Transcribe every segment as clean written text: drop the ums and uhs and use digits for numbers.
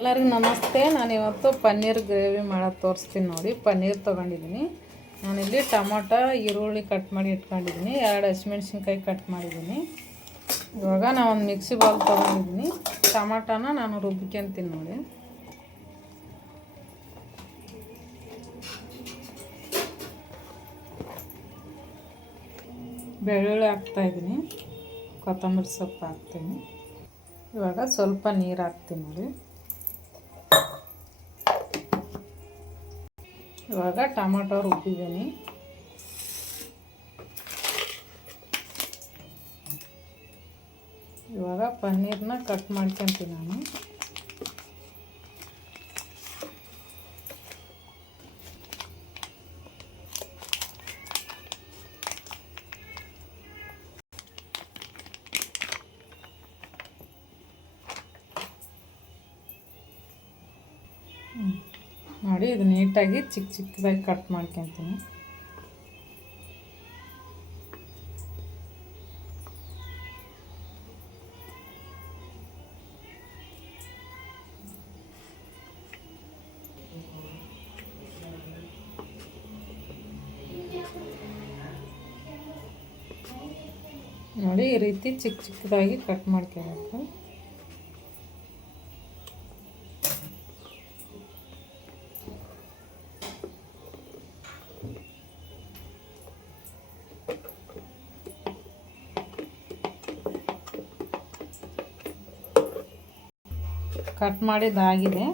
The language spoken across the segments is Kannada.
ಎಲ್ಲರಿಗೂ ನಮಸ್ತೆ. ನಾನಿವತ್ತು ಪನ್ನೀರ್ ಗ್ರೇವಿ ಮಾಡೋದು ತೋರಿಸ್ತೀನಿ ನೋಡಿ. ಪನ್ನೀರ್ ತೊಗೊಂಡಿದ್ದೀನಿ. ನಾನಿಲ್ಲಿ ಟೊಮೊಟೊ, ಈರುಳ್ಳಿ ಕಟ್ ಮಾಡಿ ಇಟ್ಕೊಂಡಿದ್ದೀನಿ. 2 ಹಸಿಮೆಣ್ಸಿನ್ಕಾಯಿ ಕಟ್ ಮಾಡಿದ್ದೀನಿ. ಇವಾಗ ನಾನು ಒಂದು ಮಿಕ್ಸಿ ಬೌಲ್ ತೊಗೊಂಡಿದ್ದೀನಿ. ಟೊಮೊಟೊನ ನಾನು ರುಬ್ಬಿಕೊಂತೀನಿ ನೋಡಿ. ಬೆಳ್ಳುಳ್ಳಿ ಹಾಕ್ತಾಯಿದ್ದೀನಿ, ಕೊತ್ತಂಬರಿ ಸೊಪ್ಪು ಹಾಕ್ತೀನಿ. ಇವಾಗ ಸ್ವಲ್ಪ ನೀರು ಹಾಕ್ತೀನಿ ನೋಡಿ. ಇವಾಗ ಟೊಮೊಟೊ ರುಬ್ಬಿದ್ದೀನಿ. ಇವಾಗ ಪನ್ನೀರನ್ನ ಕಟ್ ಮಾಡ್ಕೊತೀನಿ ನಾನು. ನೋಡಿ, ಇದು ನೀಟಾಗಿ ಚಿಕ್ಕ ಚಿಕ್ಕದಾಗಿ ಕಟ್ ಮಾಡ್ಕೊತೀನಿ. ನೋಡಿ, ಈ ರೀತಿ ಚಿಕ್ಕ ಚಿಕ್ಕದಾಗಿ ಕಟ್ ಮಾಡ್ಕೊಬೇಕು. ಕಟ್ ಮಾಡಿದ್ದಾಗಿದೆ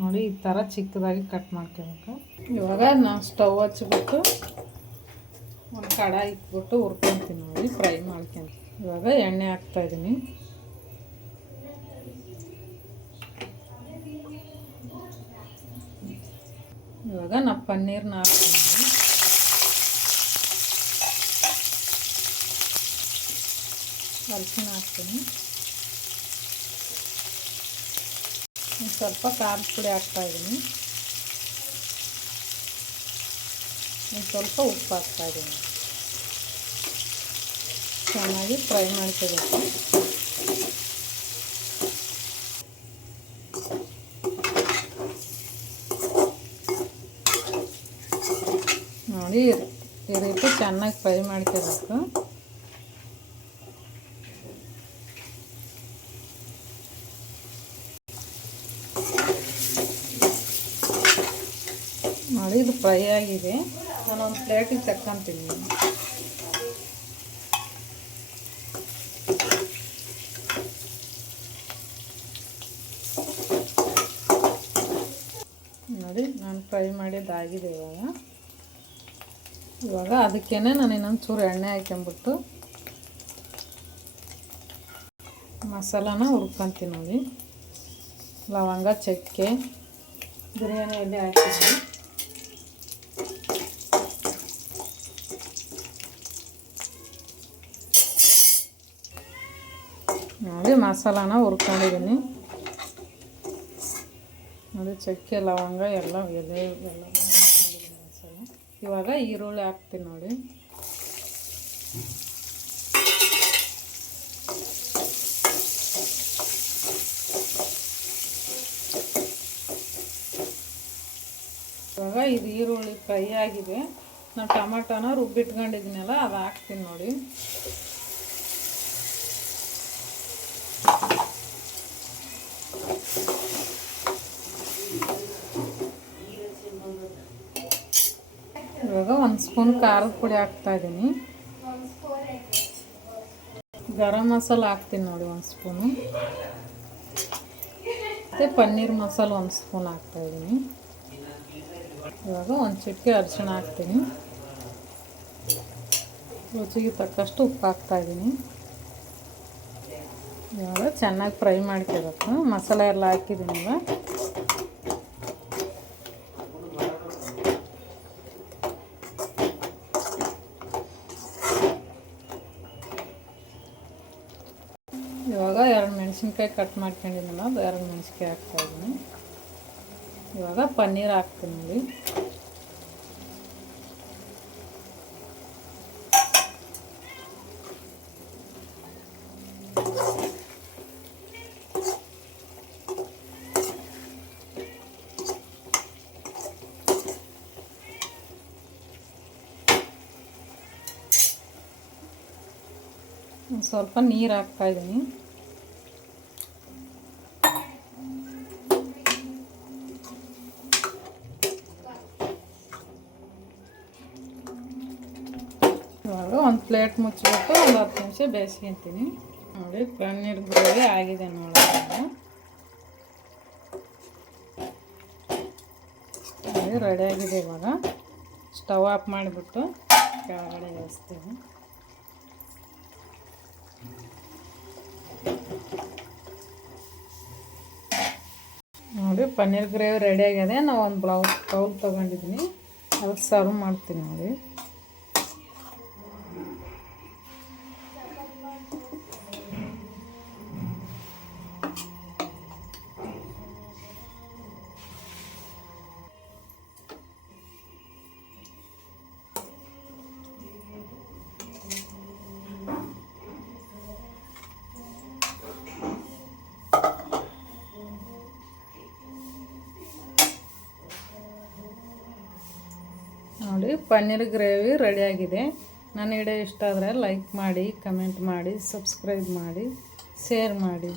ನೋಡಿ. ಈ ಥರ ಚಿಕ್ಕದಾಗಿ ಕಟ್ ಮಾಡ್ಕೋಬೇಕು. ಇವಾಗ ನಾನು ಸ್ಟವ್ ಹಚ್ಬಿಟ್ಟು ಒಂದು ಕಡಾಯಿ ಇಟ್ಬಿಟ್ಟು ಹುರ್ಕೊತೀನಿ ನೋಡಿ, ಫ್ರೈ ಮಾಡ್ಕೊಂಡು. ಇವಾಗ ಎಣ್ಣೆ ಹಾಕ್ತಾಯಿದ್ದೀನಿ. ಇವಾಗ ನಾನು ಪನ್ನೀರ್ನ ಹಾಕ್ತೀನಿ. ಅರಿಶಿಣ ಹಾಕ್ತೀನಿ. ಸ್ವಲ್ಪ ಖಾರದ ಪುಡಿ ಹಾಕ್ತಾಯಿದ್ದೀನಿ. ಸ್ವಲ್ಪ ಉಪ್ಪು ಹಾಕ್ತಾಯಿದ್ದೀನಿ. ಚೆನ್ನಾಗಿ ಫ್ರೈ ಮಾಡ್ಕೋಬೇಕು. ನೋಡಿ, ಈ ರೀತಿ ಚೆನ್ನಾಗಿ ಫ್ರೈ ಮಾಡ್ಕೋಬೇಕು. ನೋಡಿ, ಇದು ಫ್ರೈ ಆಗಿದೆ. ನಾನೊಂದು ಪ್ಲೇಟಿಗೆ ತಕ್ಕಂತೀನಿ. ನೋಡಿ, ನಾನು ಫ್ರೈ ಮಾಡಿದ್ದಾಗಿದೆ. ಇವಾಗ ಅದಕ್ಕೇ ನಾನು ಇನ್ನೊಂದು ಚೂರು ಎಣ್ಣೆ ಹಾಕ್ಕೊಂಬಿಟ್ಟು ಮಸಾಲಾನ ಹುರ್ಕೊತೀನಿ ನೋಡಿ. ಲವಂಗ, ಚಕ್ಕೆ, ಬಿರಿಯಾನಿ ಎಲೆ ಹಾಕಿದ್ದೀನಿ. ನೋಡಿ, ಮಸಾಲಾನ ಹುರ್ಕೊಂಡಿದ್ದೀನಿ ನೋಡಿ. ಚಕ್ಕೆ, ಲವಂಗ ಎಲ್ಲ ಎಲೆ ಎಲ್ಲ ಹುರ್ಕೊಂಡಿದ್ದೀನಿ ಮಸಾಲ. ಇವಾಗ ಈರುಳ್ಳಿ ಹಾಕ್ತೀನಿ ನೋಡಿ. ಇವಾಗ ಇದು ಈರುಳ್ಳಿ ಫ್ರೈ ಆಗಿದೆ. ನಾನು ಟೊಮೊಟೊನ ರುಬ್ಬಿಟ್ಕೊಂಡಿದ್ದೀನಲ್ಲ, ಅದು ಹಾಕ್ತೀನಿ ನೋಡಿ. ಇವಾಗ 1 ಸ್ಪೂನ್ ಖಾರದ ಪುಡಿ ಹಾಕ್ತಾಯಿದ್ದೀನಿ. ಗರಂ ಮಸಾಲ ಹಾಕ್ತೀನಿ ನೋಡಿ 1 ಸ್ಪೂನು. ಮತ್ತು ಪನ್ನೀರ್ ಮಸಾಲ 1 ಸ್ಪೂನ್ ಹಾಕ್ತಾಯಿದ್ದೀನಿ. ಇವಾಗ 1 ಚಿಟಿಕೆ ಅರಿಶಿಣ ಹಾಕ್ತೀನಿ. ರುಚಿಗೆ ತಕ್ಕಷ್ಟು ಉಪ್ಪು ಹಾಕ್ತಾಯಿದ್ದೀನಿ. ಇವಾಗ ಚೆನ್ನಾಗಿ ಫ್ರೈ ಮಾಡ್ಕೋಬೇಕು. ಮಸಾಲೆ ಎಲ್ಲ ಹಾಕಿದ್ದೀನಲ್ಲ. ಇವಾಗ 2 ಮೆಣಸಿನ್ಕಾಯಿ ಕಟ್ ಮಾಡ್ಕೊಂಡಿದ್ದೀನಲ್ಲ, ಅದು 2 ಮೆಣಸಿನ್ಕಾಯಿ ಹಾಕ್ತಾಯಿದ್ದೀನಿ. ಇವಾಗ ಪನ್ನೀರ್ ಹಾಕ್ತೀನಿ ನೋಡಿ. ಸ್ವಲ್ಪ ನೀರು ಹಾಕ್ತಾಯಿದ್ದೀನಿ. ಇವಾಗ ಒಂದು ಪ್ಲೇಟ್ ಮುಚ್ಚಿಬಿಟ್ಟು ಒಂದು 10 ನಿಮಿಷ ಬೇಯಿಸ್ಕೊತೀನಿ. ನೋಡಿ ಪನ್ನೀರ್ ಗ್ರೇವಿ ಆಗಿದೆ ನೋಡಿ. ರೆಡಿಯಾಗಿದೆ. ಇವಾಗ ಸ್ಟವ್ ಆಫ್ ಮಾಡಿಬಿಟ್ಟು ಕೆಳಗಡೆ ಇಳಿಸ್ತೀವಿ. ನೋಡಿ ಪನ್ನೀರ್ ಗ್ರೇವಿ ರೆಡಿಯಾಗಿದೆ. ನಾವು ಒಂದು ಬೌಲ್ ತೊಗೊಂಡಿದ್ದೀನಿ, ಅದಕ್ಕೆ ಸರ್ವ್ ಮಾಡ್ತೀನಿ ನೋಡಿ. ನೋಡಿ ಪನ್ನೀರ್ ಗ್ರೇವಿ ರೆಡಿಯಾಗಿದೆ. ನನ್ನ ವಿಡಿಯೋ ಇಷ್ಟ ಆದರೆ ಲೈಕ್ ಮಾಡಿ, ಕಮೆಂಟ್ ಮಾಡಿ, ಸಬ್ಸ್ಕ್ರೈಬ್ ಮಾಡಿ, ಶೇರ್ ಮಾಡಿ.